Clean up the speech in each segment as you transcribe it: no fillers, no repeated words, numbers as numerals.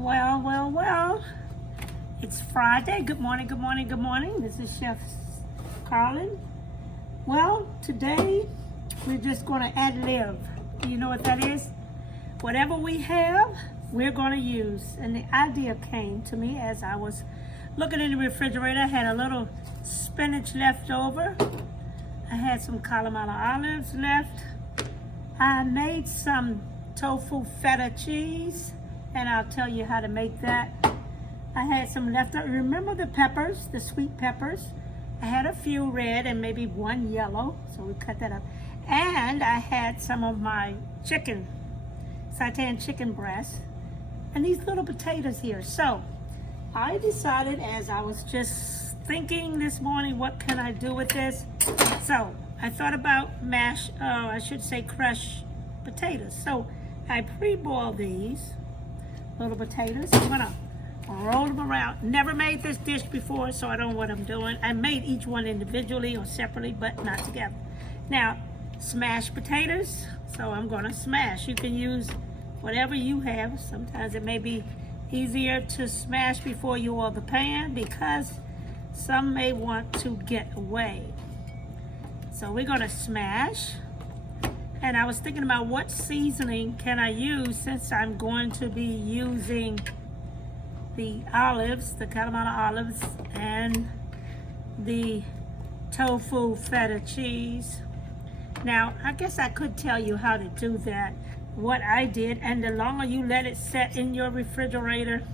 Well. It's Friday. Good morning. This is Chef Carlin. Well, today we're just going to ad-lib. You know what that is? Whatever we have, we're going to use. And the idea came to me as I was looking in the refrigerator. I had a little spinach left over. I had some calamari olives left. I made some tofu feta cheese, and I'll tell you how to make that. I had some leftover. Remember the peppers, the sweet peppers? I had a few red and maybe one yellow, so we cut that up. And I had some of my chicken, Seitan chicken breast, and these little potatoes here. So I decided, as I was just thinking this morning, what can I do with this? So I thought about crushed potatoes. So I pre-boiled these little potatoes. I'm gonna roll them around. Never made this dish before, so I don't know what I'm doing. I made each one individually or separately, but not together. Now, smashed potatoes. So I'm gonna smash. You can use whatever you have. Sometimes it may be easier to smash before you oil the pan because some may want to get away. So we're gonna smash. And I was thinking about what seasoning can I use since I'm going to be using the olives, the calamari olives, and the tofu feta cheese. Now, I guess I could tell you how to do that, what I did, and the longer you let it set in your refrigerator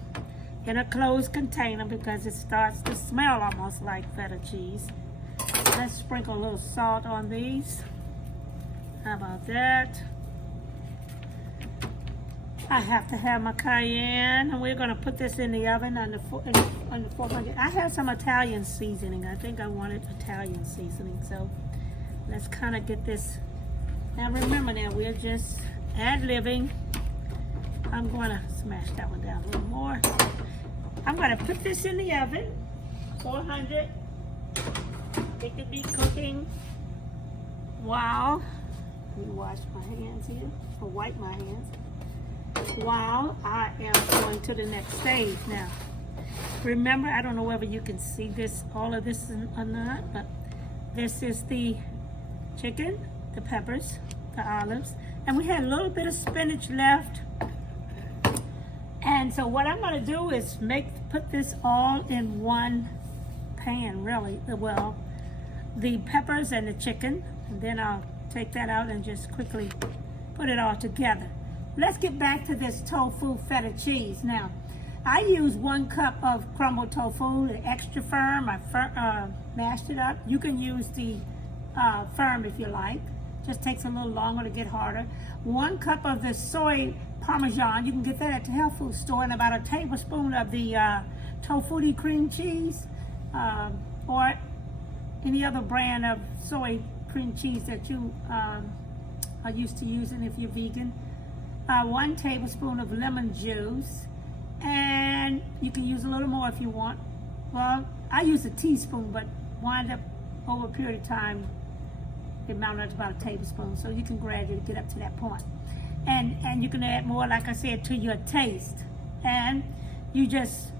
in a closed container because it starts to smell almost like feta cheese. Let's sprinkle a little salt on these. How about that? I have to have my cayenne, and we're gonna put this in the oven on the 400. I have some Italian seasoning. I think I wanted Italian seasoning, so let's kind of get this. Now remember, now we're just ad-libbing. I'm gonna smash that one down a little more. I'm gonna put this in the oven, 400. It could be cooking while we wash my hands here, or wipe my hands, while I am going to the next stage. Now, remember, I don't know whether you can see this, all of this or not, but this is the chicken, the peppers, the olives, and we had a little bit of spinach left. And so what I'm gonna do is put this all in one pan, really. Well, the peppers and the chicken, and then I'll take that out and just quickly put it all together. Let's get back to this tofu feta cheese. Now, I use 1 cup of crumbled tofu, the extra firm. I mashed it up. You can use the firm if you like. Just takes a little longer to get harder. 1 cup of the soy parmesan. You can get that at the health food store, and about a tablespoon of the tofu cream cheese, or any other brand of soy cream cheese that you are used to using if you're vegan. 1 tablespoon of lemon juice, and you can use a little more if you want. Well, I use a teaspoon, but wind up over a period of time, it amounted to about a tablespoon, so you can gradually get up to that point. And you can add more, like I said, to your taste. And you just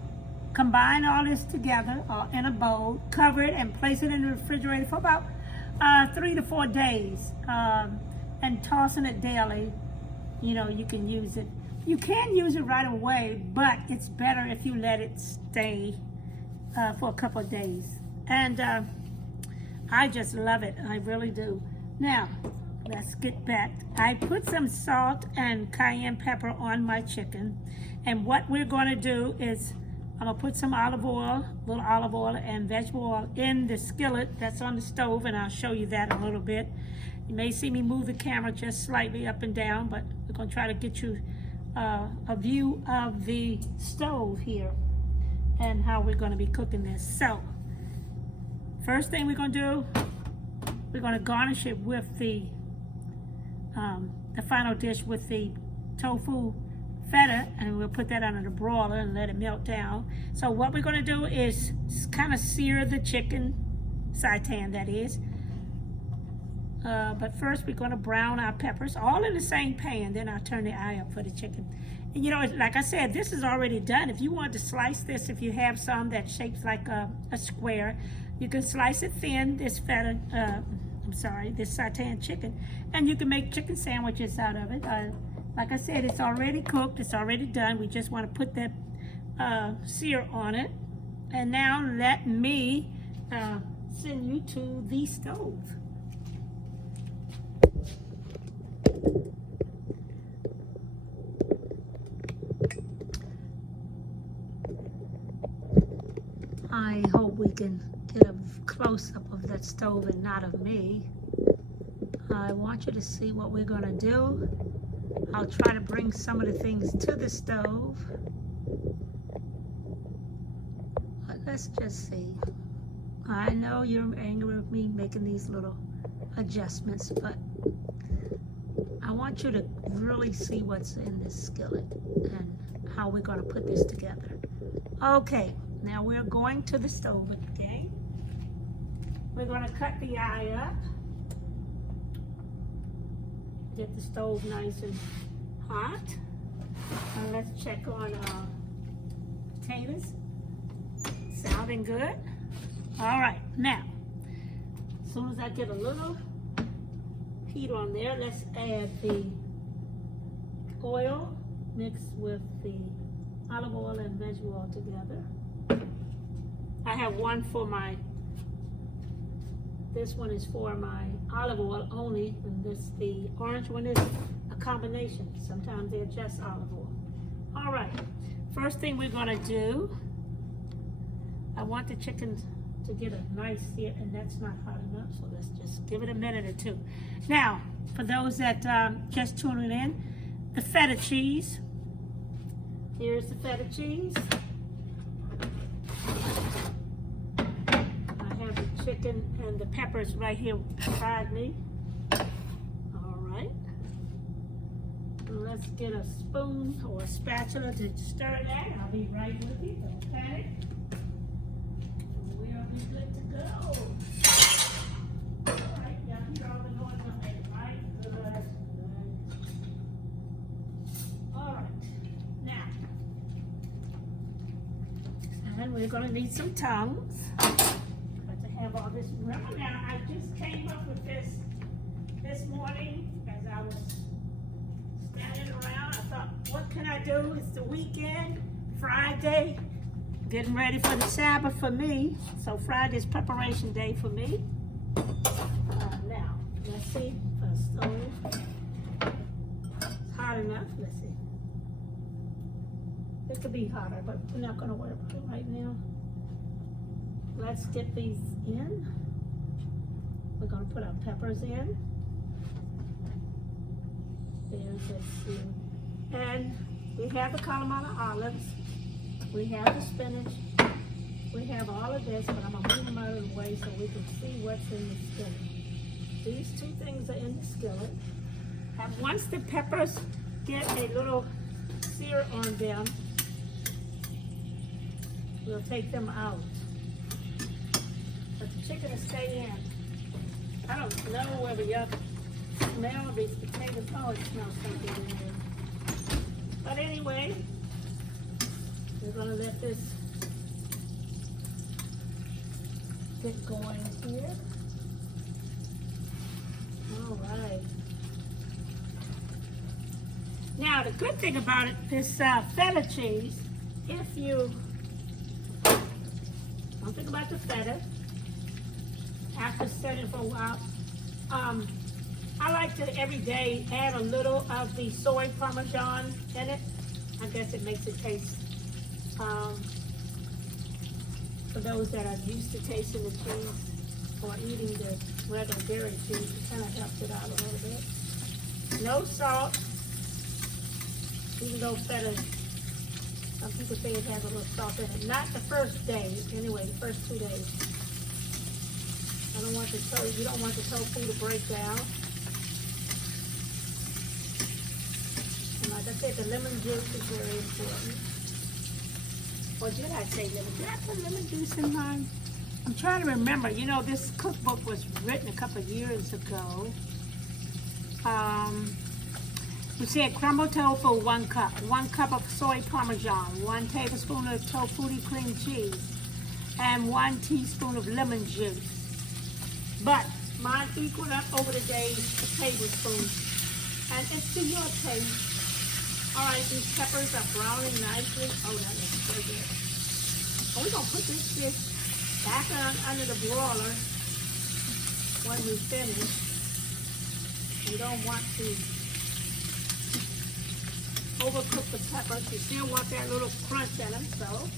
combine all this together in a bowl, cover it, and place it in the refrigerator for about 3 to 4 days, and tossing it daily. You know, you can use it. You can use it right away, but it's better if you let it stay for a couple of days. And I just love it. I really do. Now, let's get back. I put some salt and cayenne pepper on my chicken. And what we're going to do is I'm going to put some olive oil, little olive oil and vegetable oil in the skillet that's on the stove, and I'll show you that in a little bit. You may see me move the camera just slightly up and down, but we're going to try to get you a view of the stove here and how we're going to be cooking this. So, first thing we're going to do, we're going to garnish it with the final dish with the tofu feta, and we'll put that under the broiler and let it melt down. So what we're going to do is kind of sear the chicken, Seitan that is, But first we're going to brown our peppers, all in the same pan. Then I'll turn the eye up for the chicken. And you know, like I said, this is already done. If you want to slice this, if you have some that shapes like a square, you can slice it thin, this feta, this Seitan chicken, and you can make chicken sandwiches out of it. Like I said, it's already cooked, it's already done. We just want to put that sear on it. And now let me send you to the stove. I hope we can get a close-up of that stove and not of me. I want you to see what we're going to do. I'll try to bring some of the things to the stove. But let's just see. I know you're angry with me making these little adjustments, but I want you to really see what's in this skillet and how we're going to put this together. Okay. Now we're going to the stove again. We're going to cut the eye up. Get the stove nice and hot. And let's check on potatoes. Sounding good. All right, now, as soon as I get a little heat on there, let's add the oil mixed with the olive oil and veg oil together. I have one for this one is for my olive oil only, and the orange one is a combination. Sometimes they're just olive oil. All right, first thing we're gonna do, I want the chicken to get a nice sear, and that's not hot enough, so let's just give it a minute or two. Now, for those that just tuning in, the feta cheese. Here's the feta cheese. Chicken and the peppers right here beside me. All right. Let's get a spoon or a spatula to stir that. I'll be right with you. Don't panic. We'll be good to go. All right, y'all hear all the noise I made, right? Good. All right. Now, and we're going to need some tongues. Have all this. Remember now, I just came up with this morning as I was standing around. I thought, what can I do? It's the weekend, Friday, getting ready for the Sabbath for me. So Friday's preparation day for me. Now, let's see if the stove is hot enough. Let's see. It could be hotter, but we're not going to worry about it right now. Let's get these in. We're going to put our peppers in. There's a few. And we have the Kalamata olives. We have the spinach. We have all of this, but I'm going to move them out of the way so we can see what's in the skillet. These two things are in the skillet. And once the peppers get a little sear on them, we'll take them out. But the chicken will stay in. I don't know whether y'all smell these potatoes. Oh, it smells so good in here. But anyway, we're going to let this get going here. All right. Now, the good thing about it, this feta cheese, if you don't think about the feta, after setting for a while, I like to every day add a little of the soy parmesan in it. I guess it makes it taste, for those that are used to tasting the cheese or eating the regular dairy cheese, it kind of helps it out a little bit. No salt, even though feta, some people say it has a little salt in it. Not the first day, anyway, the first 2 days. I don't want the tofu, you don't want the tofu to break down. And like I said, the lemon juice is very important. Or did I say lemon? Did I put lemon juice in mine? I'm trying to remember, you know, this cookbook was written a couple of years ago. We said crumbled tofu, 1 cup. 1 cup of soy parmesan. 1 tablespoon of tofu cream cheese. And 1 teaspoon of lemon juice. But mine equaled up over the days to tablespoons. And it's to your taste. Alright, these peppers are browning nicely. Oh, that looks so good. Oh, we're going to put this fish back under the broiler when we finish. You don't want to overcook the peppers. You still want that little crunch in them, so.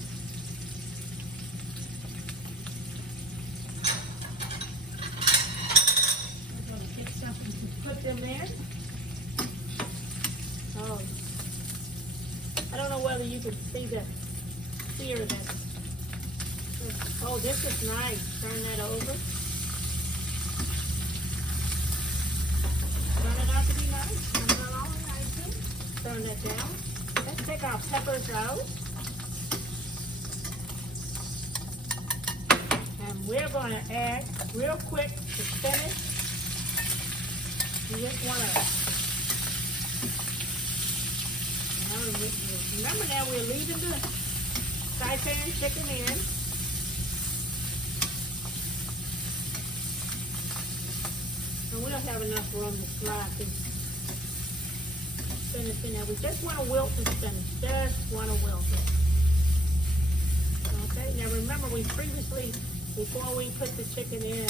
We're going to get something to put them in. Oh, I don't know whether you can see the sear that. Oh, this is nice. Turn that over. Turn it out to be nice. Turn it along nicely. Turn that down. Let's take our peppers out. And we're going to add real quick the spinach. You just want to. Remember now we're leaving the Seitan chicken in. And we don't have enough room to slide this spinach in there. We just want to wilt the spinach. Just want to wilt it. Okay, now remember we previously, before we put the chicken in,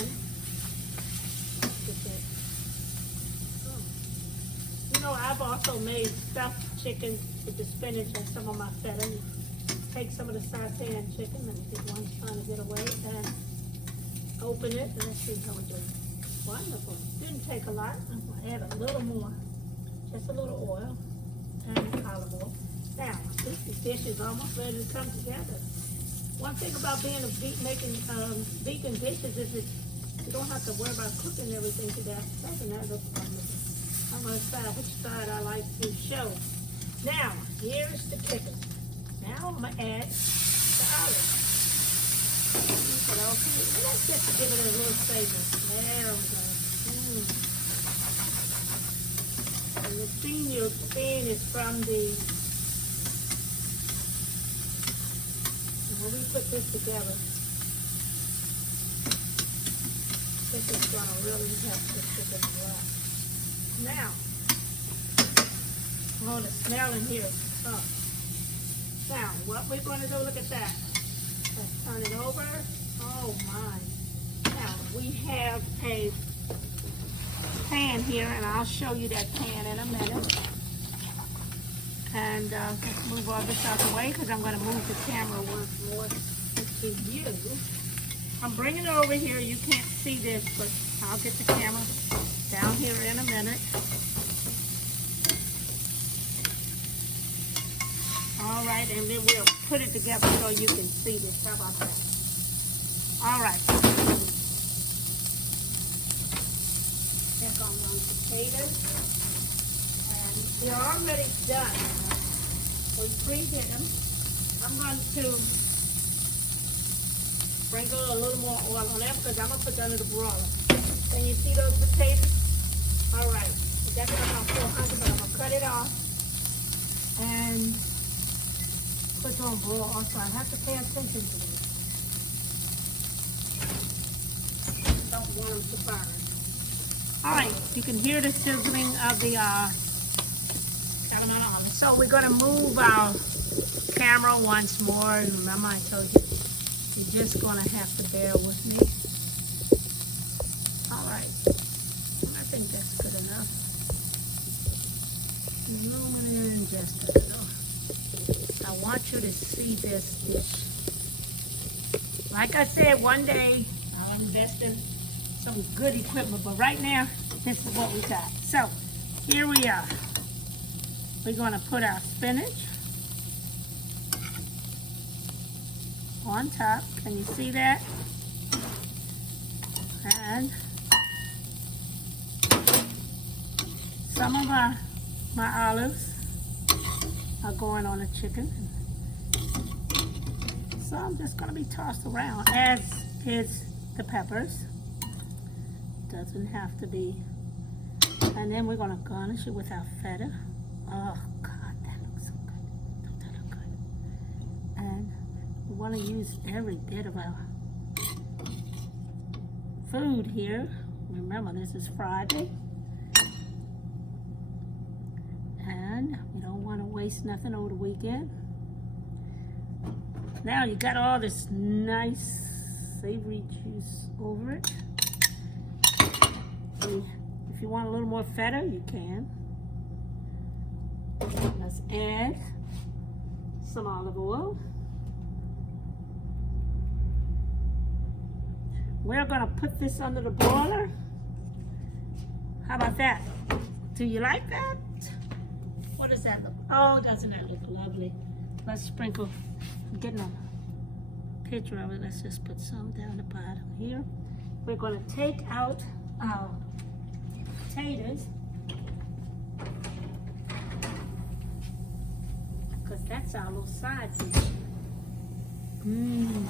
you know, I've also made stuffed chicken with the spinach and some of my feta. Take some of the Seitan chicken, let me get one trying to get away, and open it, and let's see how we do. Wonderful. Didn't take a lot. I'm going to add a little more, just a little oil and olive oil. Now, this dish is almost ready to come together. One thing about being making vegan dishes is that you don't have to worry about cooking everything to death. Doesn't that look wonderful? I'm going to decide which side I like to show. Now, here's the chicken. Now I'm going to add the olives. Okay, let's just give it a little flavor. There we go. And the scene you're seeing is from the, when we put this together, this is going to really help the chicken a lot. Now, oh, the smell in here is tough. Now, what we're going to do, look at that. Let's turn it over. Oh my. Now, we have a pan here, and I'll show you that pan in a minute. And let's move all this out of the way, because I'm going to move the camera more to you. I'm bringing it over here. You can't see this, but I'll get the camera down here in a minute. All right, and then we'll put it together so you can see this. How about that? All right. Check on those potatoes. And they're already done. We preheat them. I'm going to sprinkle a little more oil on them because I'm going to put them in the broiler. Can you see those potatoes? All right. That's about 400, but I'm going to cut it off. And put it on broil also. I have to pay attention to this. Don't want them to burn. All right, you can hear the sizzling of the calamari olive. So we're going to move our camera once more. Remember, I told you, you're just going to have to bear with me. All right, I think that's good enough. Zoom it in just a little. I want you to see this dish. Like I said, one day I'll invest in some good equipment, but right now, this is what we got. So, here we are. We're going to put our spinach on top. Can you see that? And some of my olives are going on the chicken. So I'm just going to be tossed around as is the peppers. Doesn't have to be. And then we're gonna garnish it with our feta. Oh God, that looks so good. Don't that look good? And we wanna use every bit of our food here. Remember, this is Friday. And we don't wanna waste nothing over the weekend. Now you got all this nice savory juice over it. If you want a little more feta, you can. Let's add some olive oil. We're gonna put this under the broiler. How about that? Do you like that? What does that look? Oh, doesn't that look lovely? Let's sprinkle. I'm getting a picture of it. Let's just put some down the bottom here. We're gonna take out our potatoes, because that's our little side dish. And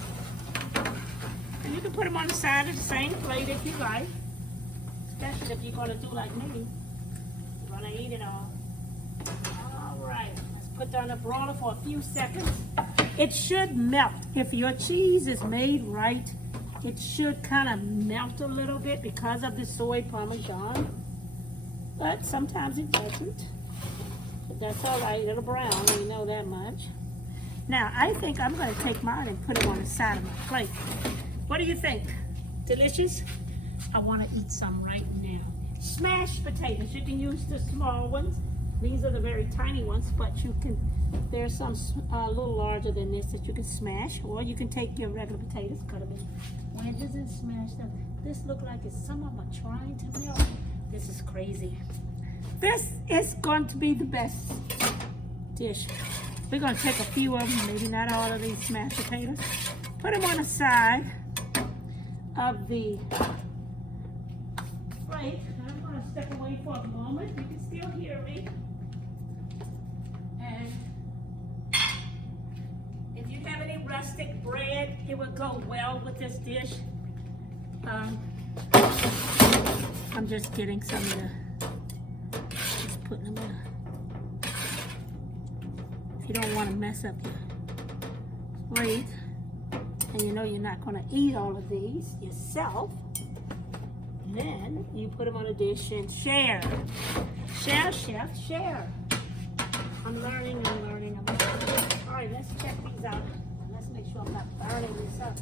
you can put them on the side of the same plate if you like, especially if you're going to do like me. You're going to eat it all. All right, let's put down the broiler for a few seconds. It should melt. If your cheese is made right, it should kind of melt a little bit because of the soy parmesan. But sometimes it doesn't. But that's all right, it'll brown, we know that much. Now, I think I'm gonna take mine and put it on the side of my plate. What do you think? Delicious? I wanna eat some right now. Smashed potatoes, you can use the small ones. These are the very tiny ones, but you can, there's some a little larger than this that you can smash, or you can take your regular potatoes, cut them in wedges and smash them. This looks like it's some of them are trying to melt. This is crazy. This is going to be the best dish. We're going to take a few of them, maybe not all of these smashed potatoes. Put them on the side of the plate. I'm going to step away for a moment. You can still hear me. And if you have any rustic bread, it would go well with this dish. I'm just getting some of the, just putting them in. If you don't want to mess up your plate, and you know you're not going to eat all of these yourself, then you put them on a dish and share. Share, chef, share. I'm learning. All right, let's check these out. Let's make sure I'm not burning this up.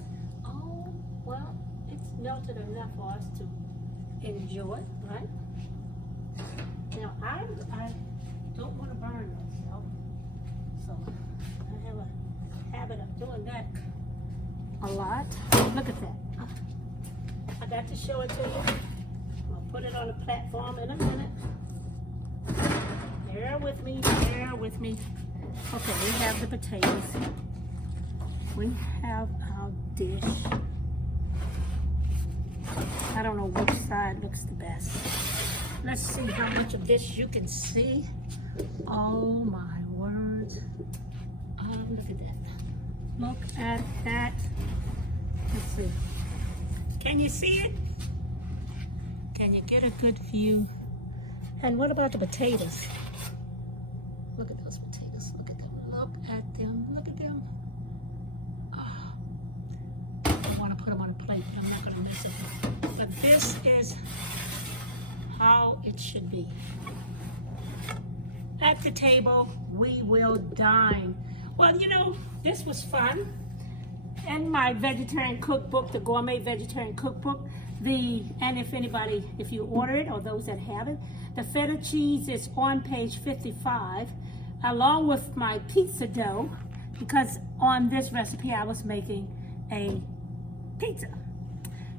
Oh, well, it's melted enough for us to enjoy, right? Now, I don't want to burn myself, so I have a habit of doing that a lot. Look at that. I got to show it to you. I'll put it on the platform in a minute. Bear with me, bear with me. Okay, we have the potatoes. We have our dish. I don't know which side looks the best. Let's see how much of this you can see. Oh my word. Oh, look at that. Look at that. Let's see. Can you see it? Can you get a good view? And what about the potatoes? Look at those potatoes. Look at them. Look at them. Look at them. Oh. I want to put them on a plate, but I'm not going to mess it up. But this is how it should be. At the table, we will dine. Well, you know, this was fun. In my vegetarian cookbook, the Gourmet Vegetarian Cookbook, and if you order it or those that have it, the feta cheese is on page 55, along with my pizza dough, because on this recipe I was making a pizza.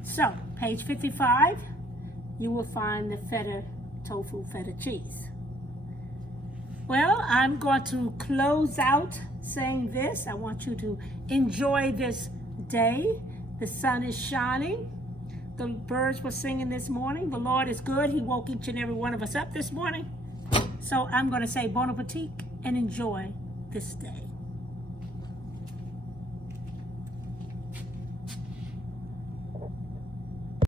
So, page 55, you will find the feta tofu feta cheese. Well, I'm going to close out saying this. I want you to enjoy this day. The sun is shining. The birds were singing this morning. The Lord is good. He woke each and every one of us up this morning. So I'm going to say bon appetit and enjoy this day.